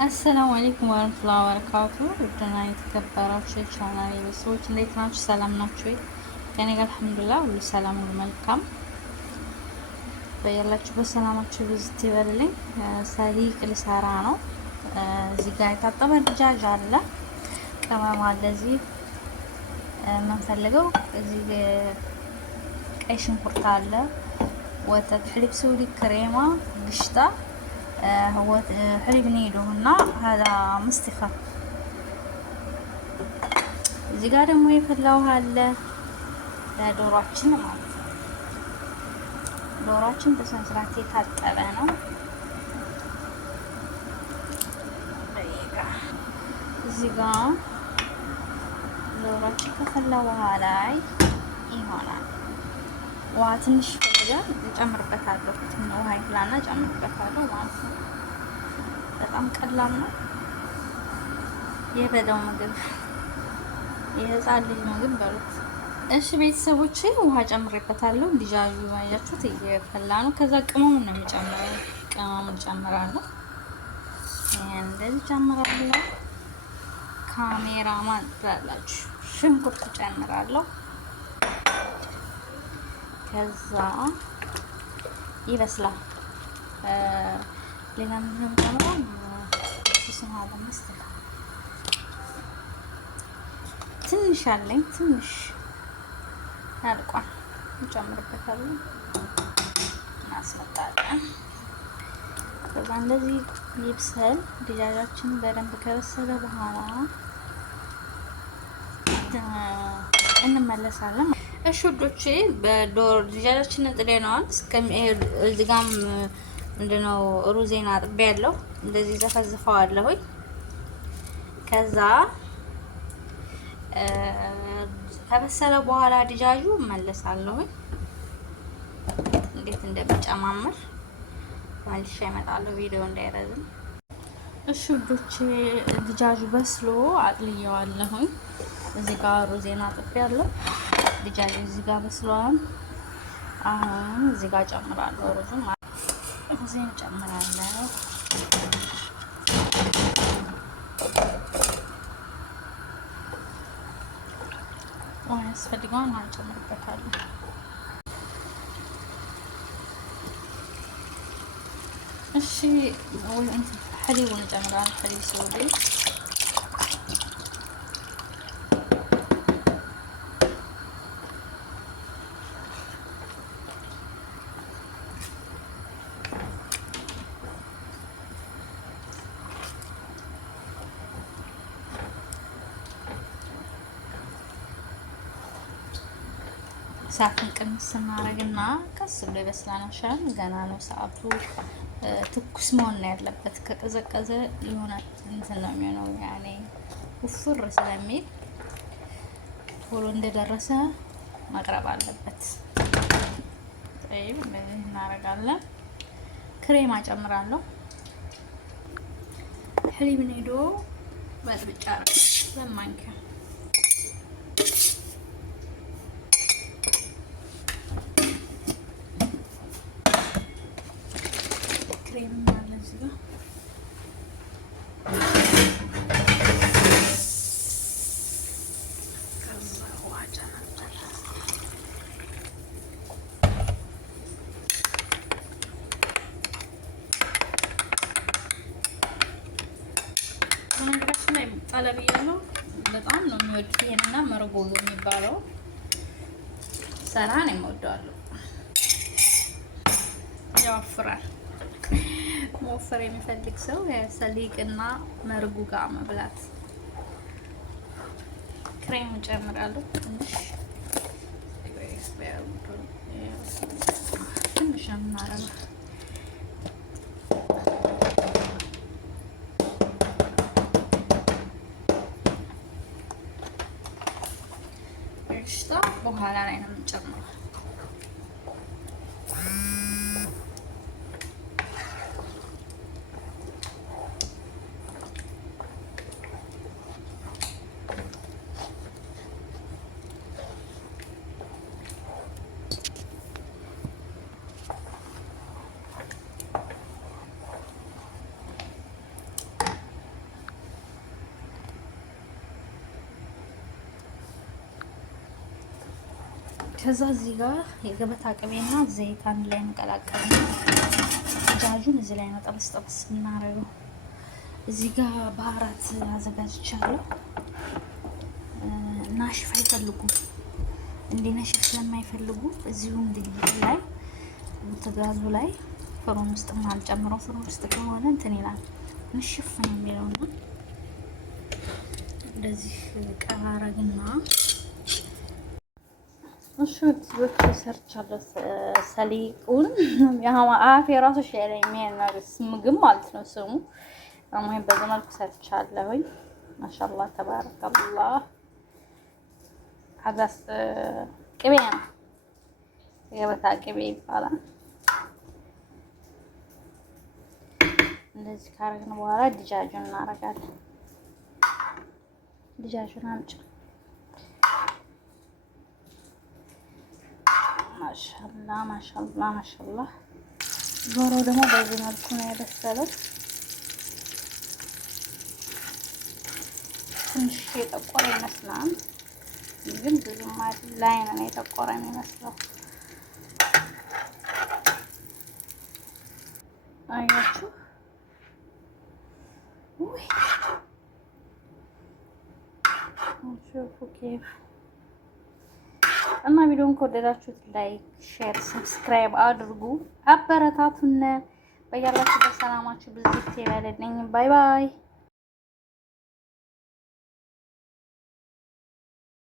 አሰላሙ አለይኩም ወራህመቱላሂ ወበረካቱ። ውድና የተከበራችሁ የቻናሌ ቤተሰቦች እንዴት ናችሁ? ሰላም ናችሁ ወይ? ከኔ ጋር አልሐምዱሊላህ ሁሉ ሰላም ሁሉ መልካም። በያላችሁበት ሰላማችሁ ብዝት ይበልልኝ። ሰሊቅ ልሰራ ነው። እዚህ ጋር የታጠበ ድጃጅ አለ፣ ቅመም አለ። እዚህ የምንፈልገው እዚህ ቀይ ሽንኩርት አለ፣ ወተት፣ حليب سوري، كريمة، قشطة، هو حليب نيدو هنا هذا مستخة. እዚህ ጋር ደግሞ የፈላው አለ ለዶሯችን ማለት ነው። ዶሯችን በስነ ስርዓት የታጠበ ነው። እዚህ ጋር ዶሯችን ከፈላ በኋላ ይሆናል። ውሃ ትንሽ ፈልጋል እጨምርበታለሁ። ውሃ ይፍላና እጨምርበታለሁ ማለት ነው። በጣም ቀላል ነው። የበደው ምግብ የህፃን ልጅ ምግብ በሉት። እሺ ቤተሰቦቼ ውሃ ጨምሬበታለሁ። ዲጃጁ ያያችሁት እየፈላ ነው። ከዛ ቅመሙን ነው የሚጨምረው። ቅመሙን ጨምራለሁ። እንደዚህ ጨምራለሁ። ካሜራማን ትላላችሁ። ሽንኩርት ጨምራለሁ። ከዛ ይበስላል። ሌላ ምንም ጨምረው ስንሃለ መስጠት ትንሽ አለኝ። ትንሽ ያልቋል እንጨምርበታለን። እናስመጣለን። ከዛ እንደዚህ ይብሰል። ድጃጃችን በደንብ ከበሰለ በኋላ እንመለሳለን። እሺ ውዶቼ በዶር ድጃጃችንን ጥደነዋል። እዚህ ጋም ምንድነው ሩዜና አጥቤ ያለው እንደዚህ ዘፈዝፈዋለሁኝ። ከዛ ከበሰለ በኋላ ድጃጁ እመለሳለሁኝ። እንዴት እንደሚጨማምር መልሼ እመጣለሁ፣ ቪዲዮ እንዳይረዝም። እሺ ውዶቼ ድጃጁ በስሎ አጥልየዋለሁኝ። እዚህ ጋር ሩዜና አጥቤ ያለው ድጃጁ እዚህ ጋር በስሏል። አሁን እዚህ ጋር ጨምራለሁ ሩዙን ሩዜን ጨምራለሁ። ውሃ ያስፈልገዋል ማለት ጨምርበታለሁ። እሺ حليبون ጨምራለሁ። حليب سوري ሳፍን ቅምስ ስናረግና ቀስ ብሎ ይበስላል። አሻን ገና ነው ሰዓቱ። ትኩስ መሆን ነው ያለበት። ከቀዘቀዘ ይሆናል እንትን ነው የሚሆነው። ያኔ ውፍር ስለሚል ቶሎ እንደደረሰ መቅረብ አለበት። ጠይብ እንደዚህ እናረጋለን። ክሬማ ጨምራለሁ። حليب نيدو በጥብጫ በማንኪያ ክሬም ማለት ነው። በነገራችን ላይ ጠለብያ ነው በጣም ነው የሚወዱት። ይሄንና መርጎሎ የሚባለው ሰራ ነው የምወደዋለሁ። ያወፍራል። መወፈር የሚፈልግ ሰው ሰሊቅና መርጉ ጋር መብላት። ክሬም ጨምራለሁ ትንሽ ትንሽ እናረጋለን። በኋላ ላይ ነው የምንጨምረው። ከዛ እዚህ ጋር የገበታ ቅቤና ዘይት አንድ ላይ እንቀላቀልና ድጃጁን እዚህ ላይ ነው ጠበስ ጠበስ እናደርገው። እዚህ ጋር ባህራት አዘጋጅቻለሁ። ናሽፍ አይፈልጉም። እንዲነሽፍ ስለማይፈልጉ እዚሁ እንዲልል ላይ ተጋዙ ላይ ፍሩን ውስጥ ማልጨምረው ፍሩን ውስጥ ከሆነ እንትን ይላል ንሽፍ ነው የሚለውና እንደዚህ ቀራረግና እሺ ወጥ ሰርቻለሁ። ሰሊጡን አፌ ራሱ ሸለኝ ምግብ ማለት ነው ስሙ። አሁን በዚህ መልኩ ሰርቻለሁኝ። ማሻአላህ ተባረከላህ። አዳስ ቅቤ ነው የገበታ ቅቤ ይባላል። እንደዚህ ካረግን በኋላ ድጃጁን እናረጋለን። ድጃጁን አምጪ። ማሻአላህ ማሻአላህ ማሻአላህ። ዶሮ ደግሞ በዚህ መልኩ ነው የበሰለው። ትንሽ የጠቆረ ይመስላል ግን ብዙም ላይ ነው የጠቆረ የሚመስለው። አያችሁ ወይ ኬፍ እና ቪዲዮን ከወደዳችሁት ላይክ፣ ሼር፣ ሰብስክራይብ አድርጉ። አበረታቱን። በያላችሁበት ሰላማችሁ ብዝት ይበልልኝ። ባይ ባይ።